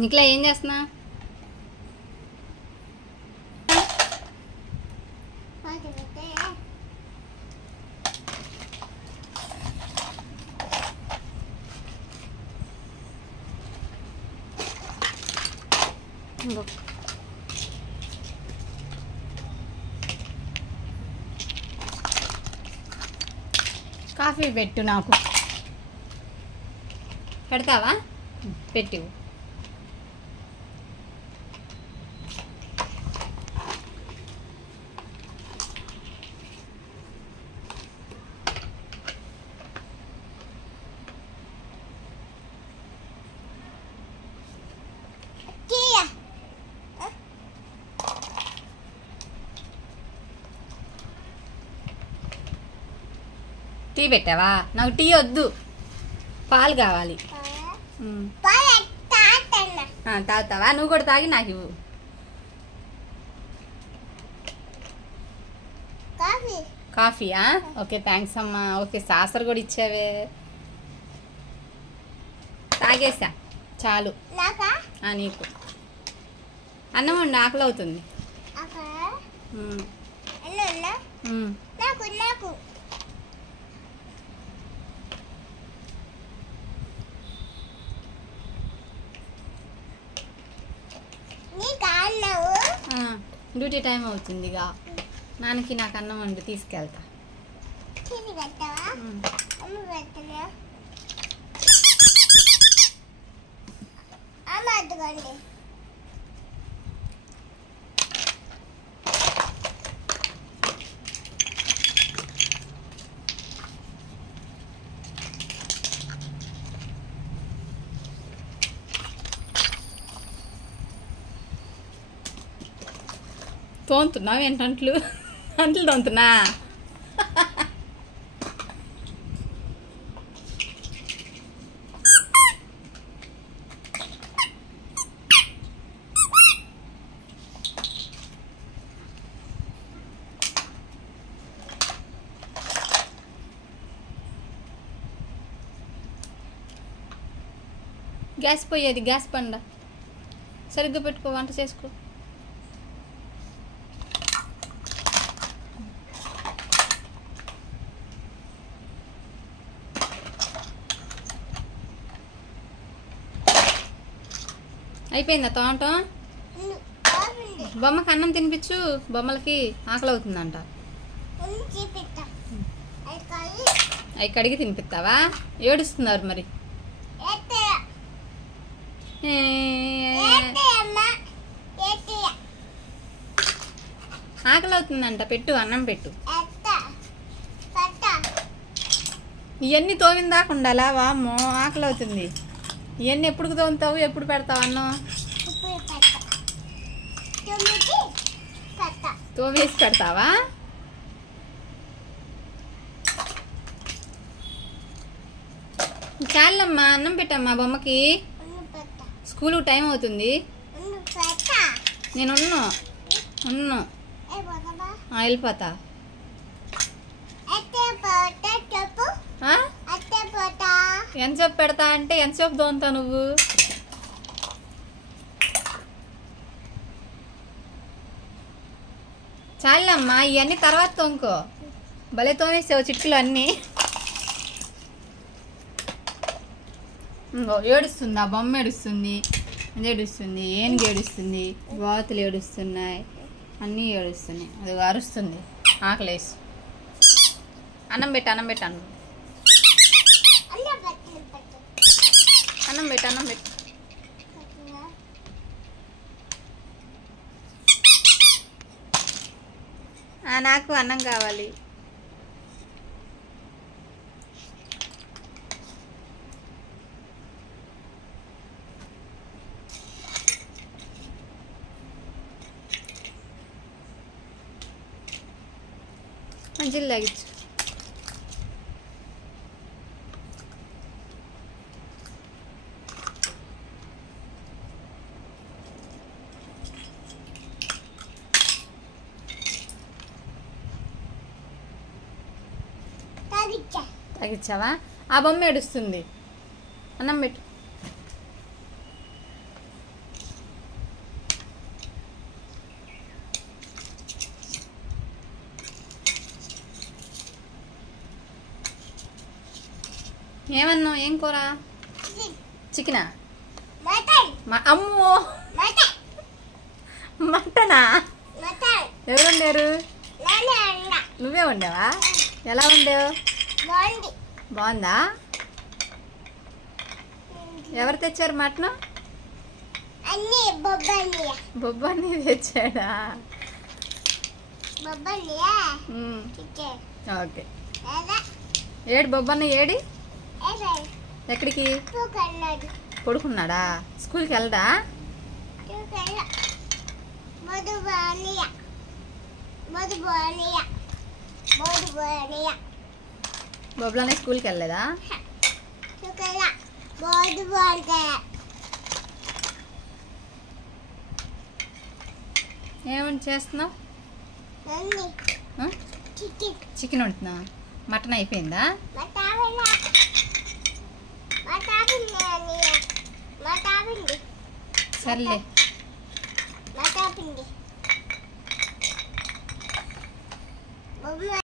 నిఖిల ఏం చేస్తున్నా? కాఫీ పెట్టు, నాకు పెడతావా? పెట్టు. టీ పెట్టావా? నాకు టీ వద్దు, పాలు కావాలి. తాగుతావా? నువ్వు కూడా తాగి నాకు ఇవ్వు. కాఫీయా? ఓకే, థ్యాంక్స్ అమ్మా. ఓకే, సాసర్ కూడా ఇచ్చావే. తాగేసా, చాలు. నీకు అన్నం వండి, ఆకలి అవుతుంది. డ్యూటీ టైం అవుతుంది, ఇక నాన్నకి నాకు అన్నం వండి తీసుకెళ్తా. తోముతున్నావు ఏంటి? అంట్లు తోముతున్నా. గ్యాస్ పోయేది, గ్యాస్ పండ సరిగ్గా పెట్టుకో, వంట చేసుకో. అయిపోయిందా తోమటం? బొమ్మకి అన్నం తినిపించు, బొమ్మలకి ఆకలి అవుతుందంట. అవి కడిగి తినిపిస్తావా? ఏడుస్తున్నారు మరి. ఆకలి అవుతుందంట, పెట్టు, అన్నం పెట్టు. ఇవన్నీ తోమిన దాకా ఉండాలా? వామ్మో, ఆకలి అవుతుంది. ఇవన్నీ ఎప్పుడు తోముతావు, ఎప్పుడు పెడతావు అన్నం? తోమేసి పెడతావా? చాలమ్మా, అన్నం పెట్టమ్మా బొమ్మకి. స్కూల్ టైం అవుతుంది. నేను ఉన్ను వెళ్ళిపోతా. ఎంతసేపు పెడతా అంటే ఎంతసేపు తోముతావు నువ్వు? చాలమ్మా, ఇవన్నీ తర్వాత తోముకో. భలే తోమేసావు చిక్కులు అన్నీ. ఏడుస్తుంది, ఆ బొమ్మ ఏడుస్తుంది, అది ఏడుస్తుంది, ఏనుగు ఏడుస్తుంది, బాతులు ఏడుస్తున్నాయి, అన్నీ ఏడుస్తున్నాయి. అది అరుస్తుంది, ఆకలేసి. అన్నం పెట్టు, అన్నం పెట్టు, అన్నం పెట్టు, అన్నం పెట్టు. నాకు అన్నం కావాలి. మంచిగా తాగించు. తాగిచ్చావా? ఆ బొమ్మ ఏడుస్తుంది, అన్నం పెట్టు. ఏమన్నావు? ఏం కూర? చికెనా? అమ్మో, మటనా? ఎవరు వండారు? నువ్వే వండావా? ఎలా వండావు? బాగుందా? ఎవరు తెచ్చారు మటన్? బొబ్బని తెచ్చాడా? ఓకే. ఏడు బొబ్బన్న ఏడి? ఎక్కడికి పడుకున్నాడా? స్కూల్కి వెళ్ళడా? బొబ్బలనే స్కూల్కి వెళ్ళలేదా? ఏమని చేస్తున్నావు? చికెన్ వండుతున్నావు. మటన్ అయిపోయిందా? సర్లే.